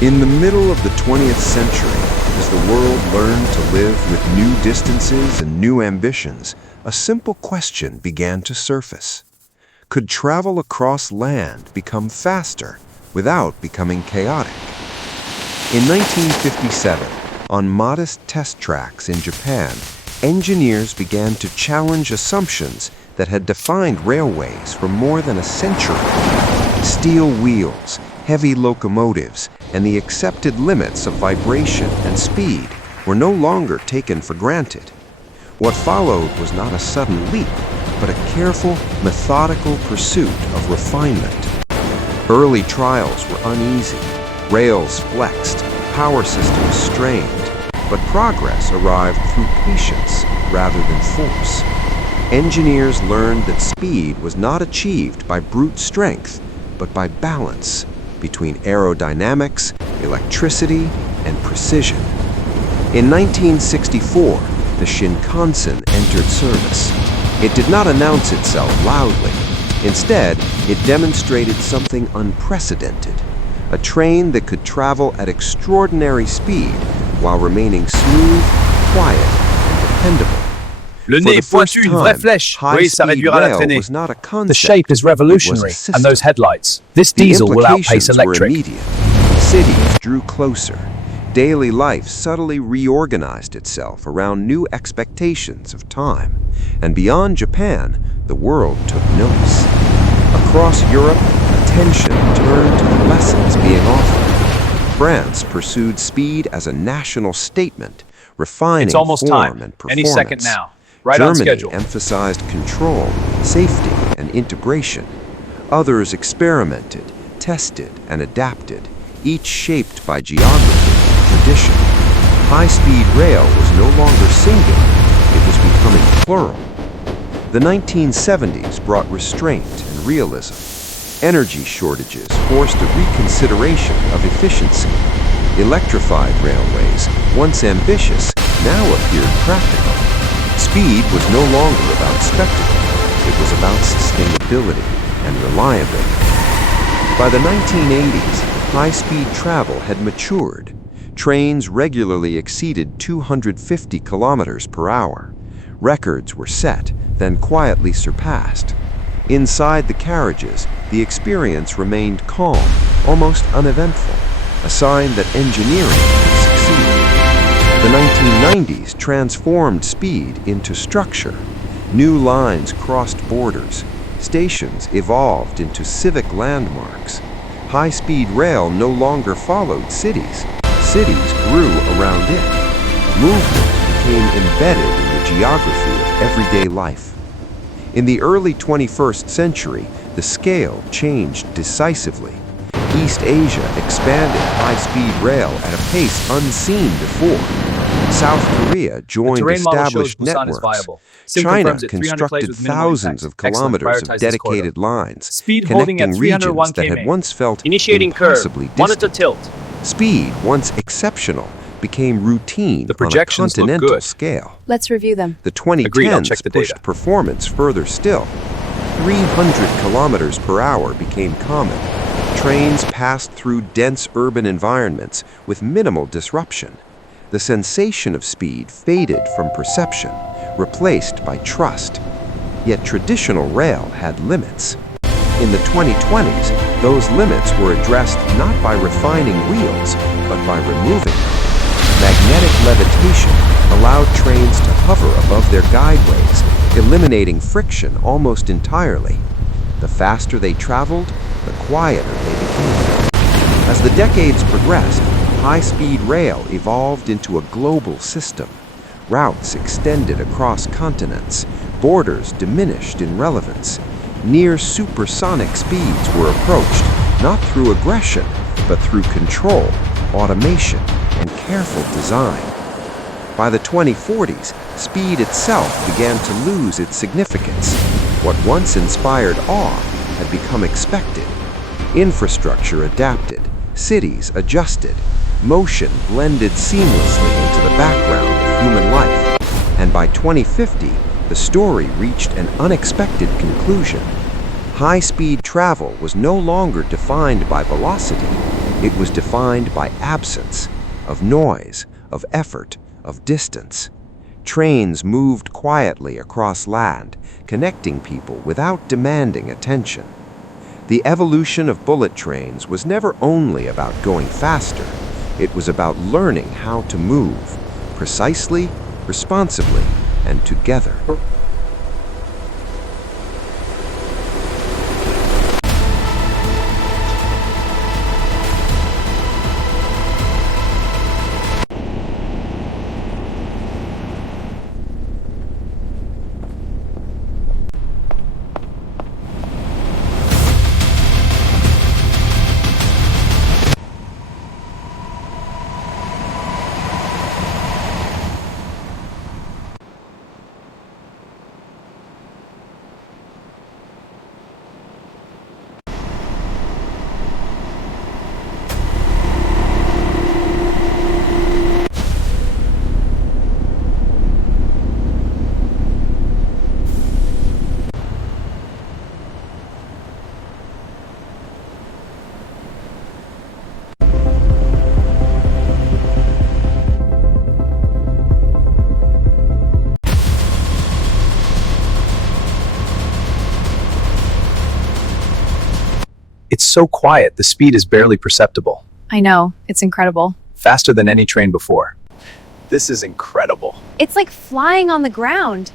In the middle of the 20th century, as the world learned to live with new distances and new ambitions, a simple question began to surface. Could travel across land become faster without becoming chaotic? In 1957, on modest test tracks in Japan, engineers began to challenge assumptions that had defined railways for more than a century. Steel wheels, heavy locomotives, and the accepted limits of vibration and speed were no longer taken for granted. What followed was not a sudden leap, but a careful, methodical pursuit of refinement. Early trials were uneasy, rails flexed, power systems strained, but progress arrived through patience rather than force. Engineers learned that speed was not achieved by brute strength, but by balance between aerodynamics, electricity, and precision. In 1964, the Shinkansen entered service. It did not announce itself loudly. Instead, it demonstrated something unprecedented, a train that could travel at extraordinary speed while remaining smooth, quiet, and dependable. Le nez pointu, une vraie flèche. Oui, ça réduira la traînée. The shape is revolutionary, and those headlights. This diesel will outpace electric. Cities drew closer. Daily life subtly reorganized itself around new expectations of time. And beyond Japan, the world took notice. Across Europe, attention turned to the lessons being offered. France pursued speed as a national statement, refining form and performance. Any second now. Right Germany on schedule. emphasized control, safety, and integration. Others experimented, tested, and adapted, each shaped by geography and tradition. High-speed rail was no longer singular, it was becoming plural. The 1970s brought restraint and realism. Energy shortages forced a reconsideration of efficiency. Electrified railways, once ambitious, now appeared practical. Speed was no longer about spectacle. It was about sustainability and reliability. By the 1980s, high-speed travel had matured. Trains regularly exceeded 250 kilometers per hour. Records were set, then quietly surpassed. Inside the carriages, the experience remained calm, almost uneventful, a sign that engineering had succeeded. The 1990s transformed speed into structure. New lines crossed borders. Stations evolved into civic landmarks. High-speed rail no longer followed cities. Cities grew around it. Movement became embedded in the geography of everyday life. In the early 21st century, the scale changed decisively. East Asia expanded high-speed rail at a pace unseen before. South Korea joined established networks. China constructed thousands of kilometers of dedicated lines, connecting regions that had once felt impossibly distant. Speed, once exceptional, became routine on a continental scale. Let's review them. The 2010s pushed performance further still. 300 kilometers per hour became common. Trains passed through dense urban environments with minimal disruption. The sensation of speed faded from perception, replaced by trust. Yet traditional rail had limits. In the 2020s, those limits were addressed not by refining wheels, but by removing them. Magnetic levitation allowed trains to hover above their guideways, eliminating friction almost entirely. The faster they traveled, the quieter they became. As the decades progressed, high-speed rail evolved into a global system. Routes extended across continents. Borders diminished in relevance. Near-supersonic speeds were approached, not through aggression, but through control, automation, and careful design. By the 2040s, speed itself began to lose its significance. What once inspired awe had become expected. Infrastructure adapted, cities adjusted, motion blended seamlessly into the background of human life. And by 2050, the story reached an unexpected conclusion. High-speed travel was no longer defined by velocity. It was defined by absence of noise, of effort, of distance. Trains moved quietly across land, connecting people without demanding attention. The evolution of bullet trains was never only about going faster. It was about learning how to move, precisely, responsibly, and together. It's so quiet, the speed is barely perceptible. I know, it's incredible. Faster than any train before. This is incredible. It's like flying on the ground.